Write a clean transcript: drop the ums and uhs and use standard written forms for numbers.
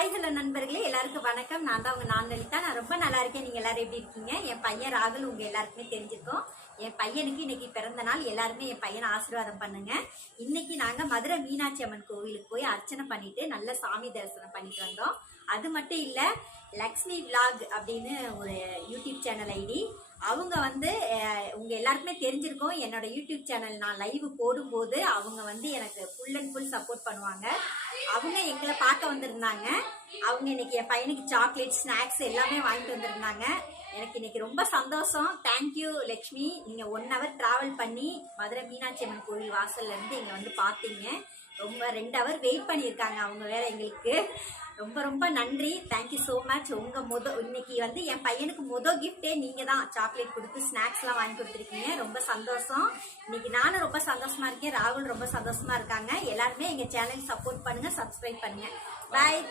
Hi hello நண்பர்களே, எல்லாருக்கும் வணக்கம். நான் தான் உங்க லலிதா. நான் ரொம்ப நல்லா இருக்கேன். நீங்க எல்லாரும் எப்படி இருக்கீங்க? என் பையன் ராகுல் உங்க எல்லாருக்குமே தெரிஞ்சிருக்கோம். என் பையனுக்கு இன்னைக்கு பிறந்த நாள். எல்லாருமே என் பையனை ஆசீர்வாதம் பண்ணுங்க. இன்னைக்கு நாங்க மதுரை மீனாட்சி அம்மன் கோவிலுக்கு போய் அர்ச்சனை பண்ணிட்டு நல்ல சாமி தரிசனம் பண்ணிட்டு வந்தோம். அது மட்டும் இல்ல, லக்ஷ்மி விலாக் அப்படின்னு ஒரு யூடியூப் சேனல் ஐடி. அவங்க உங்க எல்லாருக்குமே தெரிஞ்சிருக்கும். என்னோட யூடியூப் சேனல் நான் லைவ் போடும்போது அவங்க எனக்கு ஃபுல் அண்ட் ஃபுல் சப்போர்ட் பண்ணுவாங்க. அவங்க எங்களை பார்க்க வந்திருந்தாங்க. அவங்க இன்னைக்கு என் பையனுக்கு சாக்லேட் ஸ்நாக்ஸ் எல்லாமே வாங்கிட்டு வந்திருந்தாங்க. எனக்கு இன்னைக்கு ரொம்ப சந்தோஷம். தேங்க்யூ லக்ஷ்மி. நீங்க 1 hour டிராவல் பண்ணி மதுரை மீனாட்சி அம்மன் கோவில் வாசல்ல இருந்து எங்களை பார்த்தீங்க. ரொம்ப 2 hour வெயிட் பண்ணியிருக்காங்க அவங்க வேற எங்களுக்கு. ரொம்ப ரொம்ப நன்றி. Thank you so much. இன்னைக்கு என் பையனுக்கு கிஃப்டே நீங்க தான் சாக்லேட் கொடுத்து ஸ்நாக்ஸ் எல்லாம் வாங்கி கொடுத்துருக்கீங்க. ரொம்ப சந்தோஷம். இன்னைக்கு நானும் ரொம்ப சந்தோஷமா இருக்கேன். ராகுல் ரொம்ப சந்தோஷமா இருக்காங்க. எல்லாருமே எங்க சேனல் சப்போர்ட் பண்ணுங்க, சப்ஸ்கிரைப் பண்ணுங்க. பாய்.